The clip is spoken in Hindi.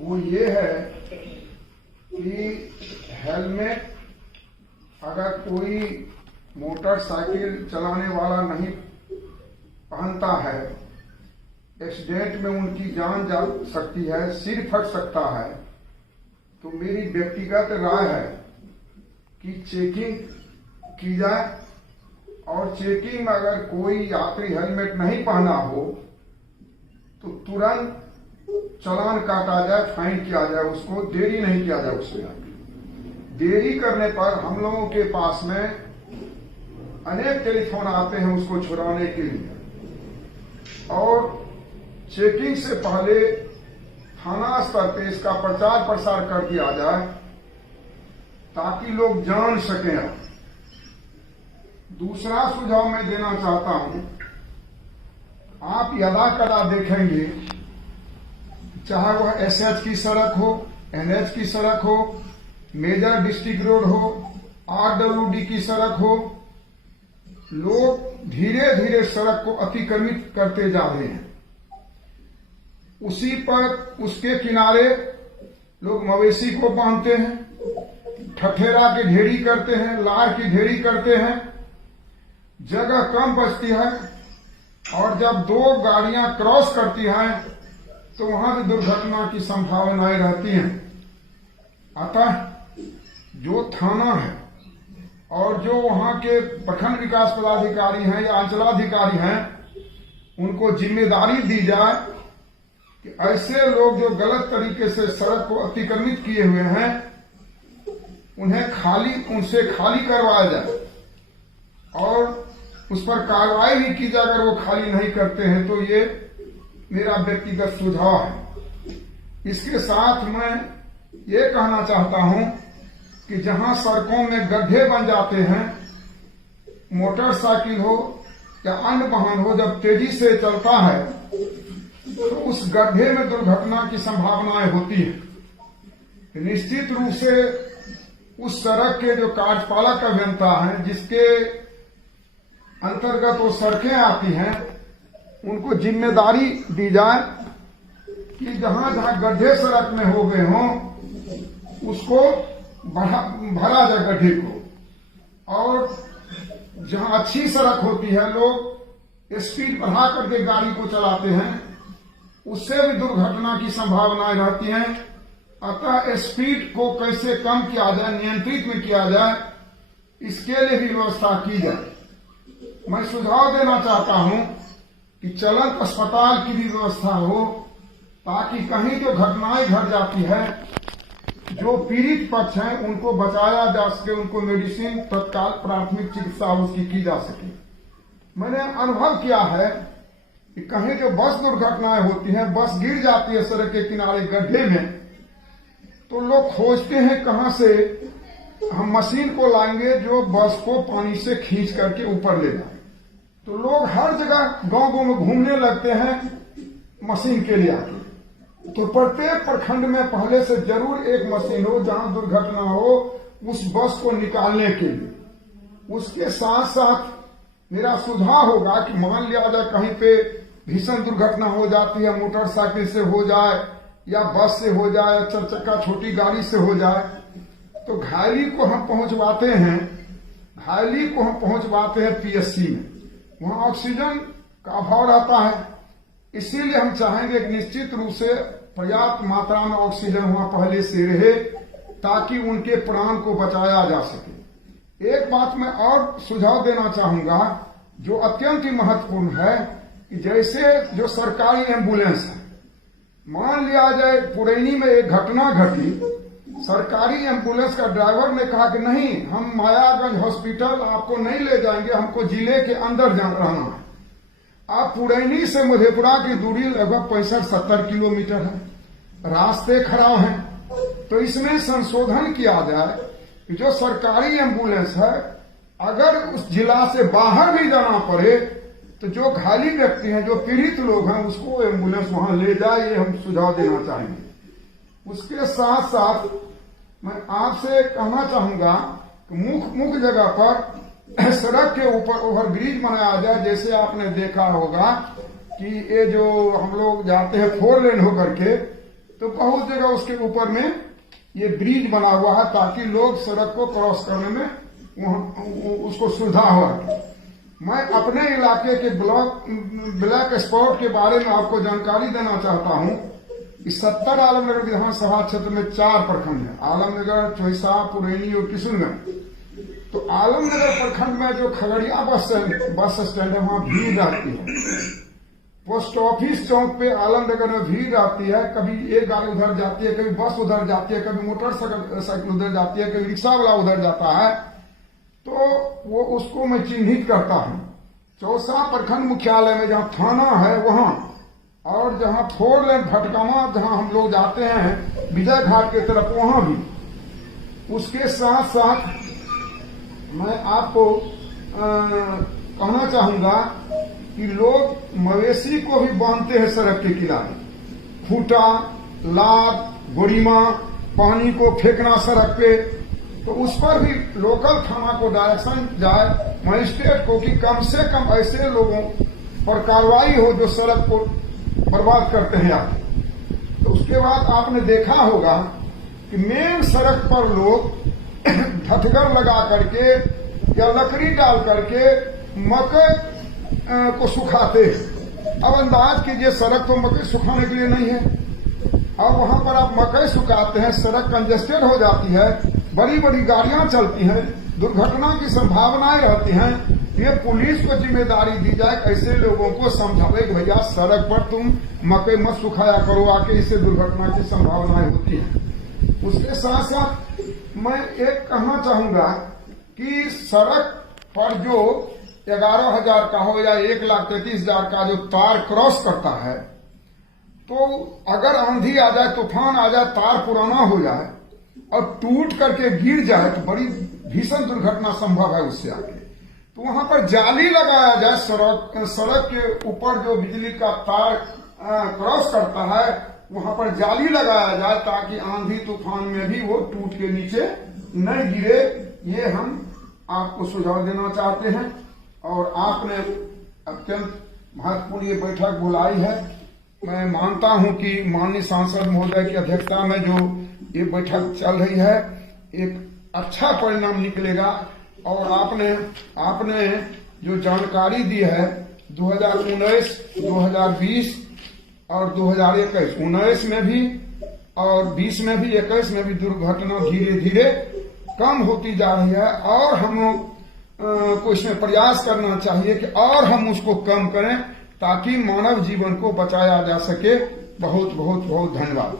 वो ये है कि हेलमेट अगर कोई मोटरसाइकिल चलाने वाला नहीं पहनता है, एक्सीडेंट में उनकी जान जा सकती है, सिर फट सकता है। तो मेरी व्यक्तिगत राय है कि चेकिंग की जाए, और चेकिंग में अगर कोई यात्री हेलमेट नहीं पहना हो तो तुरंत चालान काटा जाए, फाइन किया जाए, उसको देरी नहीं किया जाए। उसमें देरी करने पर हम लोगों के पास में अनेक टेलीफोन आते हैं उसको छुड़ाने के लिए, और चेकिंग से पहले थाना स्तर पे इसका प्रचार प्रसार कर दिया जाए ताकि लोग जान सकें। दूसरा सुझाव मैं देना चाहता हूं, आप यदा कदा देखेंगे, चाहे वह एसएच की सड़क हो, एनएच की सड़क हो, मेजर डिस्ट्रिक्ट रोड हो, आरडब्ल्यूडी की सड़क हो, लोग धीरे धीरे सड़क को अतिक्रमित करते जा रहे हैं। उसी पर उसके किनारे लोग मवेशी को बांधते हैं, ठठेरा की ढेरी करते हैं, लार की ढेरी करते हैं, जगह कम बचती है, और जब दो गाड़ियां क्रॉस करती हैं तो वहां भी दुर्घटना की संभावनाएं रहती हैं। अतः जो थाना है और जो वहां के प्रखंड विकास पदाधिकारी हैं या अंचलाधिकारी हैं, उनको जिम्मेदारी दी जाए कि ऐसे लोग जो गलत तरीके से सड़क को अतिक्रमित किए हुए हैं उनसे खाली करवाया जाए, और उस पर कार्रवाई भी की जाए अगर वो खाली नहीं करते हैं। तो ये मेरा व्यक्तिगत सुझाव है। इसके साथ मैं ये कहना चाहता हूं कि जहां सड़कों में गड्ढे बन जाते हैं, मोटरसाइकिल हो या अन्य वाहन हो, जब तेजी से चलता है तो उस गड्ढे में दुर्घटना की संभावनाएं होती है। निश्चित रूप से उस सड़क के जो कार्यपालक अभियंता हैं, जिसके अंतर्गत वो सड़कें आती हैं, उनको जिम्मेदारी दी जाए कि जहां जहां गड्ढे सड़क में हो गए हों उसको भरा जाए गड्ढे को, और जहां अच्छी सड़क होती है लोग स्पीड बढ़ा करके गाड़ी को चलाते हैं, उससे भी दुर्घटना की संभावनाएं रहती हैं। अतः स्पीड को कैसे कम किया जाए, नियंत्रित में किया जाए, इसके लिए भी व्यवस्था की जाए। मैं सुझाव देना चाहता हूं कि चलंत अस्पताल की भी व्यवस्था हो, ताकि कहीं जो घटनाएं घट जाती है, जो पीड़ित पक्ष हैं उनको बचाया जा सके, उनको मेडिसिन तत्काल प्राथमिक चिकित्सा उसकी की जा सके। मैंने अनुभव किया है कि कहीं जो बस दुर्घटनाएं होती हैं, बस गिर जाती है सड़क के किनारे गड्ढे में, तो लोग खोजते हैं कहां से हम मशीन को लाएंगे जो बस को पानी से खींच करके ऊपर ले जाए। तो लोग हर जगह गांव में घूमने लगते हैं मशीन के लिए आके। तो प्रत्येक प्रखंड में पहले से जरूर एक मशीन हो जहां दुर्घटना हो उस बस को निकालने के लिए। उसके साथ साथ मेरा सुझाव होगा कि मान लिया जाए कहीं पे भीषण दुर्घटना हो जाती है, मोटरसाइकिल से हो जाए या बस से हो जाए, चार चक्का छोटी गाड़ी से हो जाए, तो घायली को हम पहुंचवाते हैं पीएससी में। वहां ऑक्सीजन का अभाव रहता है, इसीलिए हम चाहेंगे कि निश्चित रूप से पर्याप्त मात्रा में ऑक्सीजन वहां पहले से रहे, ताकि उनके प्राण को बचाया जा सके। एक बात मैं और सुझाव देना चाहूंगा जो अत्यंत ही महत्वपूर्ण है, कि जैसे जो सरकारी एम्बुलेंस है, मान लिया जाए पुरैनी में एक घटना घटी, सरकारी एम्बुलेंस का ड्राइवर ने कहा कि नहीं, हम मायागंज हॉस्पिटल आपको नहीं ले जाएंगे, हमको जिले के अंदर रहना है। आप पुरैनी से मधेपुरा की दूरी लगभग 65-70 किलोमीटर है, रास्ते खराब हैं। तो इसमें संशोधन किया जाए कि जो सरकारी एम्बुलेंस है, अगर उस जिला से बाहर भी जाना पड़े तो जो घायली व्यक्ति हैं, जो पीड़ित लोग हैं, उसको एम्बुलेंस वहां ले जाए, ये हम सुझाव देना चाहेंगे। उसके साथ साथ मैं आपसे कहना चाहूंगा कि मुख्य जगह पर सड़क के ऊपर ओवरब्रिज बनाया जाए। जैसे आपने देखा होगा कि ये जो हम लोग जाते हैं 4 लेन होकर के, तो बहुत जगह उसके ऊपर में ये ब्रिज बना हुआ है ताकि लोग सड़क को क्रॉस करने में उसको सुविधा हो। मैं अपने इलाके के ब्लैक स्पॉट के बारे में आपको जानकारी देना चाहता हूं कि 70 आलमनगर विधानसभा क्षेत्र में 4 प्रखंड है, आलमनगर, चोइसा, पुरैनी और किशुनगंज। तो आलमनगर प्रखंड में जो खगड़िया बस स्टैंड है वहां भीड़ रहती है। पोस्ट ऑफिस चौक पे आलमनगर में भीड़ रहती है, कभी एक गाड़ी उधर जाती है, कभी बस उधर जाती है, कभी मोटरसाइकिल उधर जाती है, कभी रिक्शा वाला उधर जाता है। तो वो उसको मैं चिन्हित करता हूं। चौसा प्रखंड मुख्यालय में जहां थाना है वहां, और जहां 4 लेन भटकामा जहां हम लोग जाते हैं विजय घाट की तरफ, वहां भी। उसके साथ साथ मैं आपको कहना चाहूंगा कि लोग मवेशी को भी बांधते हैं सड़क के किनारे। खूंटा, लाद, गोरीमा, पानी को फेंकना सड़क पे, तो उस पर भी लोकल थाना को डायरेक्शन जाए मजिस्ट्रेट को कि कम से कम ऐसे लोगों पर कार्रवाई हो जो सड़क को बर्बाद करते हैं आप। तो उसके बाद आपने देखा होगा कि मेन सड़क पर लोग ढटगर लगा करके या लकड़ी डाल करके मकई को सुखाते हैं। अब अंदाज कीजिए सड़क तो मकई सुखाने के लिए नहीं है, और वहां पर आप मकई सुखाते हैं, सड़क कंजेस्टेड हो जाती है, बड़ी बड़ी गाड़ियां चलती हैं, दुर्घटना की संभावनाएं रहती हैं। ये पुलिस को जिम्मेदारी दी जाए, ऐसे लोगों को समझावे कि भैया सड़क पर तुम मकई मत सुखाया करो आके, इससे दुर्घटना की संभावनाएं होती हैं। उसके साथ साथ मैं एक कहना चाहूंगा कि सड़क पर जो 11,000 का हो या 1,33,000 का जो तार क्रॉस करता है, तो अगर आंधी आ जाए, तूफान आ जाए, तार पुराना हो जाए और टूट करके गिर जाए तो बड़ी भीषण दुर्घटना संभव है उससे आगे। तो वहां पर जाली लगाया जाए, सड़क के ऊपर जो बिजली का तार क्रॉस करता है वहां पर जाली लगाया जाए ताकि आंधी तूफान में भी वो टूट के नीचे न गिरे। ये हम आपको सुझाव देना चाहते हैं, और आपने अत्यंत महत्वपूर्ण ये बैठक बुलाई है। मैं मानता हूं कि माननीय सांसद महोदय की अध्यक्षता में जो ये बैठक चल रही है, एक अच्छा परिणाम निकलेगा। और आपने जो जानकारी दी है 2019, 2020 और 2021, 19 में भी और 20 में भी, 21 में भी दुर्घटना धीरे धीरे कम होती जा रही है, और हम को इसमें प्रयास करना चाहिए कि और हम उसको कम करें ताकि मानव जीवन को बचाया जा सके। बहुत बहुत बहुत धन्यवाद।